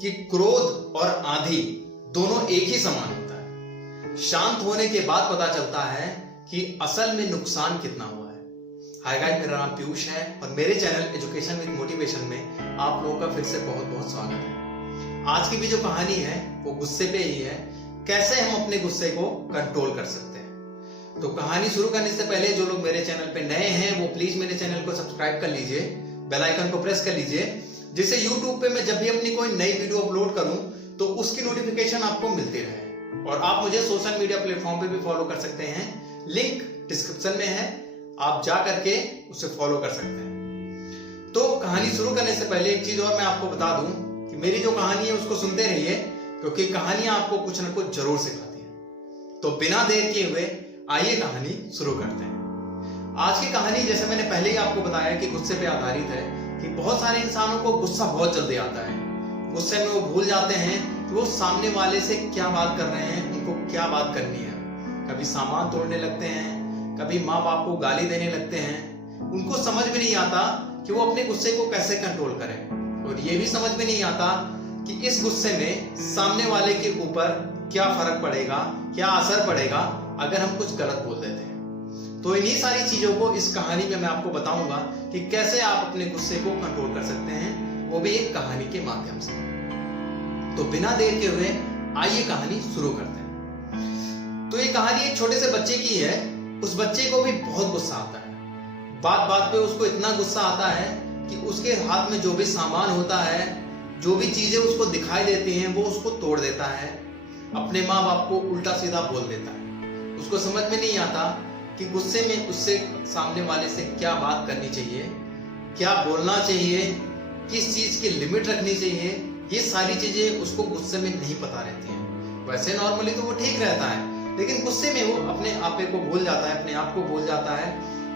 कि क्रोध और आंधी दोनों एक ही समान होता है। शांत होने के बाद पता चलता है कि असल में नुकसान कितना हुआ है। हाय गाइस, मेरा नाम पीयूष है और मेरे चैनल एजुकेशन विद मोटिवेशन में आप लोगों का फिर से बहुत बहुत स्वागत है। आज की भी जो कहानी है वो गुस्से पे ही है, कैसे हम अपने गुस्से को कंट्रोल कर सकते हैं। तो कहानी शुरू करने से पहले जो लोग मेरे चैनल पे नए हैं वो प्लीज मेरे चैनल को सब्सक्राइब कर लीजिए, बेल आइकन को प्रेस कर लीजिए, जिससे YouTube पे मैं जब भी अपनी कोई नई वीडियो अपलोड करूं तो उसकी नोटिफिकेशन आपको मिलती रहे। और आप मुझे सोशल मीडिया प्लेटफॉर्म पे भी फॉलो कर सकते हैं, लिंक डिस्क्रिप्शन में है, आप जा करके उसे फॉलो कर सकते हैं। तो कहानी शुरू करने से पहले एक चीज और मैं आपको बता दूं कि मेरी जो कहानी है उसको सुनते रहिए, क्योंकि कहानियां आपको कुछ ना कुछ जरूर सिखाती हैं। तो बिना देर किए हुए आइए कहानी शुरू करते हैं। आज की कहानी जैसे मैंने पहले ही आपको बताया कि गुस्से पे आधारित है कि बहुत सारे इंसानों को गुस्सा बहुत जल्दी आता है। गुस्से में वो भूल जाते हैं कि वो सामने वाले से क्या बात कर रहे हैं, उनको क्या बात करनी है। कभी सामान तोड़ने लगते हैं, कभी माँ बाप को गाली देने लगते हैं। उनको समझ में नहीं आता कि वो अपने गुस्से को कैसे कंट्रोल करें, और ये भी समझ में नहीं आता कि इस गुस्से में सामने वाले के ऊपर क्या फर्क पड़ेगा, क्या असर पड़ेगा अगर हम कुछ गलत बोल देते हैं। तो इन्हीं सारी चीजों को इस कहानी में मैं आपको बताऊंगा कि कैसे आप अपने गुस्से को कंट्रोल कर सकते हैं, वो भी एक कहानी के माध्यम से। तो बिना देर के हुए आइए कहानी शुरू करते हैं। तो ये कहानी एक छोटे से बच्चे की है। उस बच्चे को भी बहुत गुस्सा आता है। बात बात पे उसको इतना गुस्सा आता है कि उसके हाथ में जो भी सामान होता है, जो भी चीजें उसको दिखाई देती हैं, वो उसको तोड़ देता है, अपने माँ बाप को उल्टा सीधा बोल देता है। उसको समझ में नहीं आता कि गुस्से में उससे सामने वाले से क्या बात करनी चाहिए, क्या बोलना चाहिए, किस चीज की लिमिट रखनी चाहिए। ये सारी चीजें उसको गुस्से में नहीं पता रहती हैं। वैसे नॉर्मली तो वो ठीक रहता है, लेकिन गुस्से में वो अपने आपे को भूल जाता है, अपने आप को भूल जाता है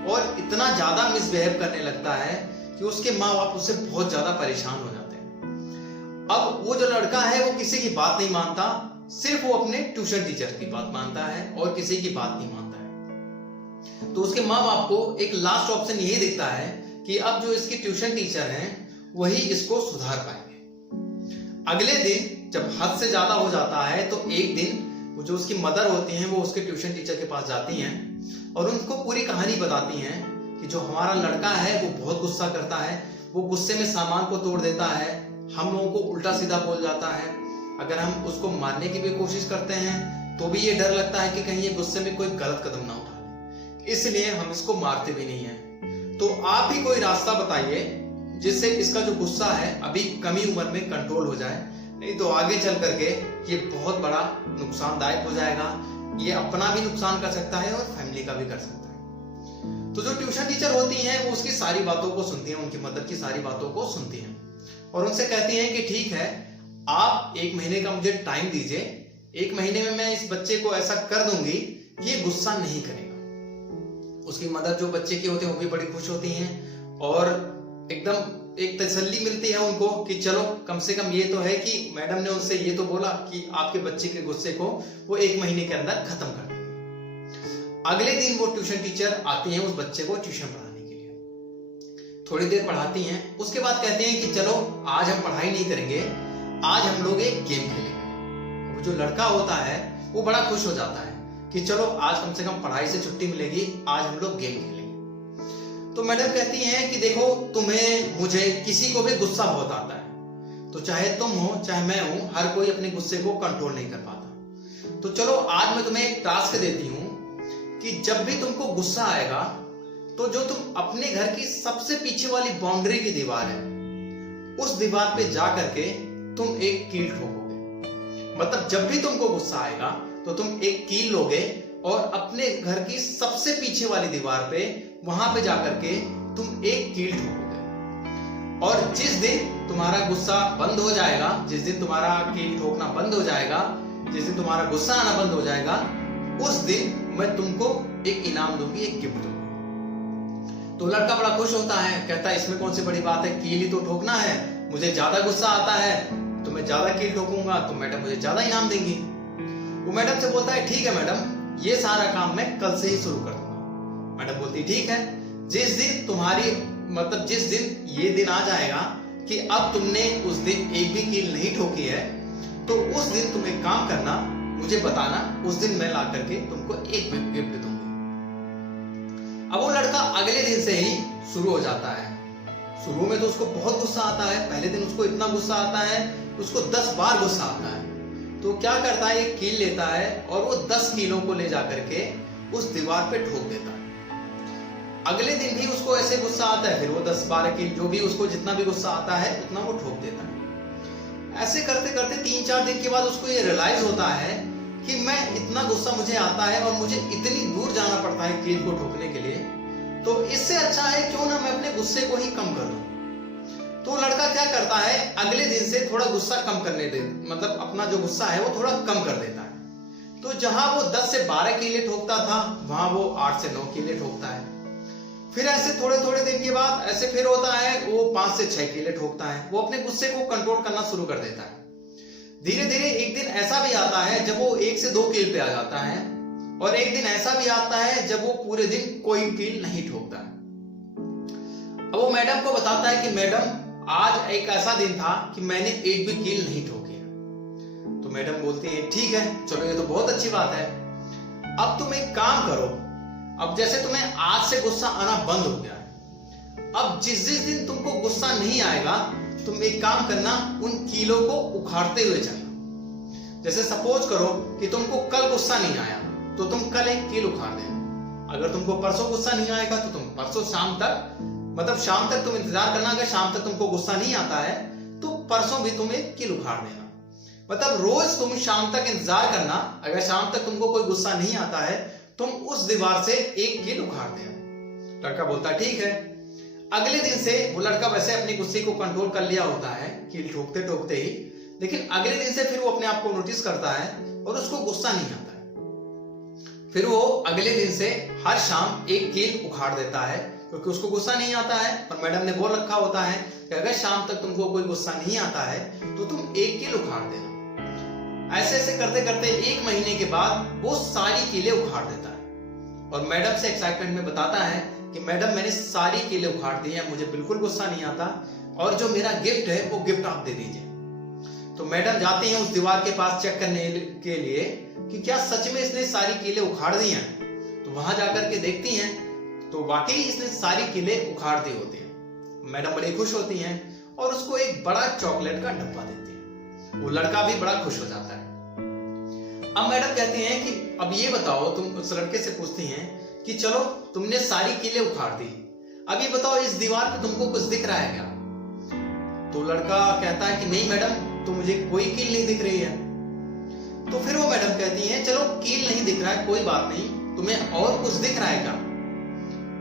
और इतना ज्यादा मिसबिहेव करने लगता है कि उसके माँ बाप उससे बहुत ज्यादा परेशान हो जाते हैं। अब वो जो लड़का है वो किसी की बात नहीं मानता, सिर्फ वो अपने ट्यूशन टीचर की बात मानता है और किसी की बात नहीं मानता है। तो उसके माँ बाप को एक लास्ट ऑप्शन ये दिखता है कि अब जो इसकी ट्यूशन टीचर हैं वही इसको सुधार पाएंगे। अगले दिन जब हद से ज्यादा हो जाता है तो एक दिन वो जो उसकी मदर होती हैं वो उसके ट्यूशन टीचर के पास जाती हैं और उनको पूरी कहानी बताती हैं कि जो हमारा लड़का है वो बहुत गुस्सा करता है, वो गुस्से में सामान को तोड़ देता है, हम लोगों को उल्टा सीधा बोल जाता है। अगर हम उसको मारने की भी कोशिश करते हैं तो भी ये डर लगता है कि कहीं ये गुस्से में कोई गलत कदम ना उठा ले, इसलिए हम इसको मारते भी नहीं है। तो आप ही कोई रास्ता बताइए जिससे इसका जो गुस्सा है अभी कमी उम्र में कंट्रोल हो जाए, नहीं तो आगे चल करके ये बहुत बड़ा नुकसानदायक हो जाएगा। ये अपना भी नुकसान कर सकता है और फैमिली का भी कर सकता है। तो जो ट्यूशन टीचर होती हैं वो उसकी सारी बातों को सुनती हैं, उनकी मदर की सारी बातों को सुनती हैं और उनसे कहती हैं कि ठीक है, आप 1 महीने का मुझे टाइम दीजिए, 1 महीने में मैं इस बच्चे को ऐसा कर दूंगी कि ये गुस्सा नहीं करेगा। उसकी मदर जो बच्चे की होती है वो भी बड़ी खुश होती हैं और एकदम एक तसल्ली मिलती है उनको कि चलो कम से कम ये तो है कि मैडम ने उनसे ये तो बोला कि आपके बच्चे के गुस्से को वो 1 महीने के अंदर खत्म कर देंगे। अगले दिन वो ट्यूशन टीचर आती हैं उस बच्चे को ट्यूशन पढ़ाने के लिए। थोड़ी देर पढ़ाती हैं, उसके बाद कहती हैं कि चलो आज हम पढ़ाई नहीं करेंगे, आज हम लोग एक गेम खेलेंगे। वो जो लड़का होता है वो बड़ा खुश हो जाता है कि चलो आज कम से कम पढ़ाई से छुट्टी मिलेगी, आज हम लोग गेम खेलेंगे। तो मैडम कहती हैं कि देखो, तुम्हें, मुझे, किसी को भी गुस्सा बहुत आता है, तो चाहे तुम हो चाहे मैं हूं, हर कोई अपने गुस्से को कंट्रोल नहीं कर पाता। तो चलो आज मैं तुम्हें एक टास्क देती हूं कि जब भी तुमको गुस्सा आएगा तो जो तुम अपने घर की सबसे पीछे वाली बाउंड्री की दीवार है उस दीवार पे जा करके तुम एक कील ठोकोगे। मतलब जब भी तुमको गुस्सा आएगा तो तुम एक कील लोगे और अपने घर की सबसे पीछे वाली दीवार पे वहां पे जाकर के तुम एक कील ठोकोगे। और जिस दिन तुम्हारा गुस्सा बंद हो जाएगा, जिस दिन तुम्हारा कील ठोकना बंद हो जाएगा, जिस दिन तुम्हारा गुस्सा आना बंद हो जाएगा, उस दिन मैं तुमको एक इनाम दूंगी, एक गिफ्ट दूंगी। तो लड़का बड़ा खुश होता है, कहता है इसमें कौन सी बड़ी बात है, कील ही तो ठोकना है, मुझे ज्यादा गुस्सा आता है तो मैं ज्यादा कील ठोकूंगा तो मैडम मुझे ज्यादा इनाम देंगी। वो मैडम से बोलता है ठीक है मैडम, ये सारा काम मैं कल से ही शुरू कर दूंगा। मैडम बोलती ठीक है, जिस दिन तुम्हारी, मतलब जिस दिन ये दिन आ जाएगा कि अब तुमने उस दिन एक भी कील नहीं ठोकी है, तो उस दिन तुम एक काम करना, मुझे बताना, उस दिन मैं ला करके तुमको एक गिफ्ट दूंगी। अब वो लड़का अगले दिन से ही शुरू हो जाता है। शुरू में तो उसको बहुत गुस्सा आता है, पहले दिन उसको इतना गुस्सा आता है, उसको 10 बार गुस्सा आता है। तो क्या करता है, एक कील लेता है और वो 10 कीलों को ले जाकर के उस दीवार पे ठोक देता है। अगले दिन भी उसको ऐसे गुस्सा आता है, फिर वो 10-12 कील, जो भी उसको जितना भी गुस्सा आता है उतना वो ठोक देता है। ऐसे करते करते 3-4 दिन के बाद उसको ये रियलाइज होता है कि मैं इतना गुस्सा मुझे आता है और मुझे इतनी दूर जाना पड़ता है कील को ठोकने के लिए, तो इससे अच्छा है क्यों ना मैं अपने गुस्से को ही कम कर दूं। तो लड़का क्या करता है, अगले दिन से थोड़ा गुस्सा कम करने दे, मतलब अपना जो गुस्सा है वो थोड़ा कम कर देता है। तो जहां वो 10 से 12 कीले ठोकता था, वहां वो 8 से 9 कीले ठोकता है। फिर ऐसे थोड़े थोड़े दिन के बाद ऐसे फिर होता है, वो 5 से 6 कीले ठोकता है। वो अपने गुस्से को कंट्रोल करना शुरू कर देता है। धीरे धीरे एक दिन ऐसा भी आता है जब वो 1 से 2 कील पे आ जाता है, और एक दिन ऐसा भी आता है जब वो पूरे दिन कोई कील नहीं ठोकता है। अब वो मैडम को बताता है कि मैडम, आज एक ऐसा दिन था कि मैंने एक भी कील नहीं ठोकी है। तो मैडम बोलती है, ठीक है, चलो ये तो बहुत अच्छी बात है। अब तुम एक काम करो, अब जैसे तुम्हें आज से गुस्सा आना बंद हो गया है, अब जिस जिस दिन तुमको गुस्सा नहीं आएगा, तुम एक काम करना, उन कीलों को उखाड़ते हुए चलना। जैसे सपोज करो कि तुमको कल गुस्सा नहीं आया, तो तुम कल एक कील उखाड़ देना। अगर तुमको परसों गुस्सा नहीं आएगा तो तुम परसों शाम तक, मतलब शाम तक तुम इंतजार करना। अगर शाम तक तुमको गुस्सा नहीं आता है तो परसों भी तुम एक कील उखाड़ देना। मतलब रोज तुम शाम तक इंतजार करना, अगर शाम तक तुमको कोई गुस्सा नहीं आता है, तुम उस दीवार से एक कील उखाड़ देना। लड़का बोलता ठीक है। अगले दिन से वो लड़का वैसे अपने गुस्से को कंट्रोल कर लिया होता है कील ठोकते ठोकते ही, लेकिन अगले दिन से फिर वो अपने आप को नोटिस करता है और उसको गुस्सा नहीं आता है। फिर वो अगले दिन से हर शाम एक कील उखाड़ देता है, क्योंकि उसको गुस्सा नहीं आता है और मैडम ने बोल रखा होता है कि अगर शाम तक तुमको कोई गुस्सा नहीं आता है तो तुम एक कील उखाड़ देना। ऐसे ऐसे करते करते 1 महीने के बाद वो सारी कीलें उखाड़ देता है और मैडम से एक्साइटमेंट में बताता है कि मैडम, मैंने सारी कीलें उखाड़ दी हैं, मुझे बिल्कुल गुस्सा नहीं आता, और जो मेरा गिफ्ट है वो गिफ्ट आप दे दीजिए। तो मैडम जाती हैं उस दीवार के पास चेक करने के लिए कि क्या सच में इसने सारी कीलें उखाड़ दी हैं। तो वहां जाकर के देखती हैं तो वाकई इसने सारी कीलें उखाड़ दी होती हैं। मैडम बड़ी खुश होती हैं और उसको एक बड़ा चॉकलेट का डब्बा देती है। वो लड़का भी बड़ा खुश हो जाता है। अब मैडम कहती हैं कि अब ये बताओ, तुम उस लड़के से पूछती हैं कि चलो तुमने सारी कीलें उखाड़ दी, अब ये बताओ इस दीवार पे तुमको कुछ दिख रहा है क्या? तो लड़का कहता है कि नहीं मैडम, तो मुझे कोई कील नहीं दिख रही है। तो फिर वो मैडम कहती हैं, चलो कील नहीं दिख रहा है, कोई बात नहीं, तुम्हें और कुछ दिख रहा है क्या?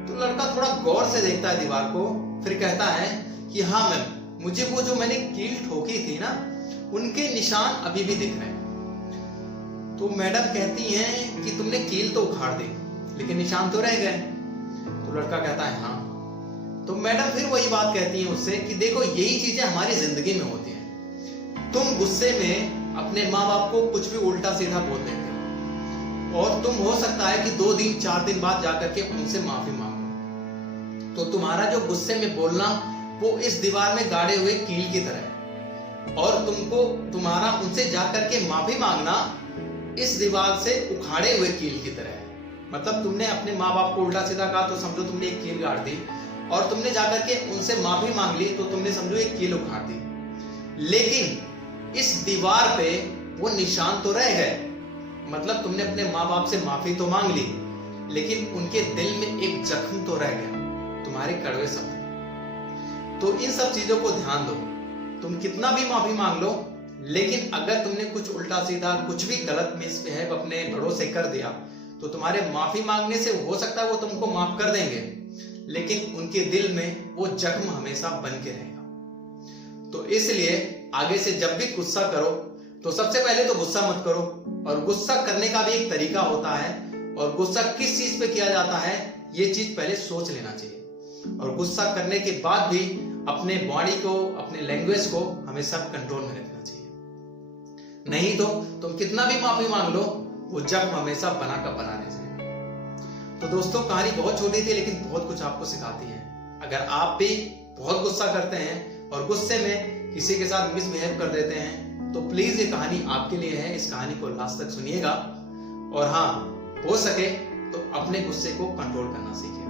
तो लड़का थोड़ा गौर से देखता है दीवार को, फिर कहता है कि हाँ मैम, मुझे वो जो मैंने कील ठोकी थी ना, उनके निशान अभी भी दिख रहे हैं। तो मैडम कहती हैं कि तुमने कील तो उखाड़ दी, लेकिन निशान तो रह गए। तो लड़का कहता है हाँ। तो मैडम फिर वही बात कहती हैं उससे कि देखो, यही चीजें हमारी जिंदगी में होती हैं। तुम गुस्से में अपने माँ बाप को कुछ भी उल्टा सीधा बोल देते हो, और तुम हो सकता है कि 2 दिन 4 दिन बाद जाकर के उनसे माफी मांगो। तो तुम्हारा जो गुस्से में बोलना, वो इस दीवार में गाड़े हुए कील की तरह है, और तुमको तुम्हारा उनसे जाकर के माफी मांगना इस दीवार से उखाड़े हुए कील की तरह है। मतलब तुमने अपने माँ बाप को उल्टा सीधा कहा तो समझो तुमने एक कील गाड़ दी, और तुमने जाकर के उनसे माफी मांग ली तो तुमने समझो एक कील उखाड़ दी। लेकिन इस दीवार पे वो निशान तो रह गए। मतलब तुमने अपने माँ बाप से माफी तो मांग ली, लेकिन उनके दिल में एक जख्म तो रह गया, तुम्हारे कड़वे शब्द। तो इन सब चीजों को ध्यान दो। तुम कितना भी माफी मांग लो, लेकिन अगर तुमने कुछ उल्टा सीधा, कुछ भी गलत मिसबिहेव अपने बड़ों से कर दिया, तो तुम्हारे माफी मांगने से हो सकता है वो तुमको माफ कर देंगे, लेकिन उनके दिल में वो जख्म हमेशा बन के रहेगा। तो इसलिए आगे से जब भी गुस्सा करो तो सबसे पहले तो गुस्सा मत करो, और गुस्सा करने का भी एक तरीका होता है, और गुस्सा किस चीज पे किया जाता है ये चीज पहले सोच लेना चाहिए। और गुस्सा करने के बाद भी अपने बॉडी को, अपने लैंग्वेज को हमेशा कंट्रोल में रखना चाहिए। नहीं तो तुम कितना भी माफी मांग लो, वो जख्म हमेशा बना का बना रह जाएगा। तो दोस्तों, कहानी बहुत छोटी थी लेकिन बहुत कुछ आपको सिखाती है। अगर आप भी बहुत गुस्सा करते हैं और गुस्से में किसी के साथ मिसबिहेव कर देते हैं, तो प्लीज ये कहानी आपके लिए है। इस कहानी को लास्ट तक सुनिएगा और हाँ, हो सके तो अपने गुस्से को कंट्रोल करना सीखिए,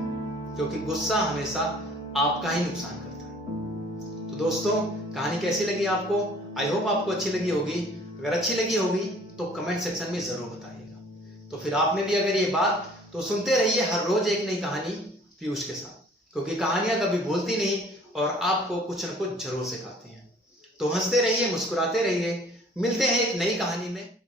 क्योंकि गुस्सा हमेशा आपका ही नुकसान करता है। तो दोस्तों, कहानी कैसी लगी आपको? आई होप आपको अच्छी लगी होगी। अगर अच्छी लगी होगी तो कमेंट सेक्शन में जरूर बताइएगा। तो फिर आप में भी अगर ये बात, तो सुनते रहिए हर रोज एक नई कहानी पीयूष के साथ, क्योंकि कहानियां कभी भूलती नहीं और आपको कुछ न कुछ जरूर सिखाती हैं। तो हंसते रहिए, मुस्कुराते रहिए। मिलते हैं एक नई कहानी में।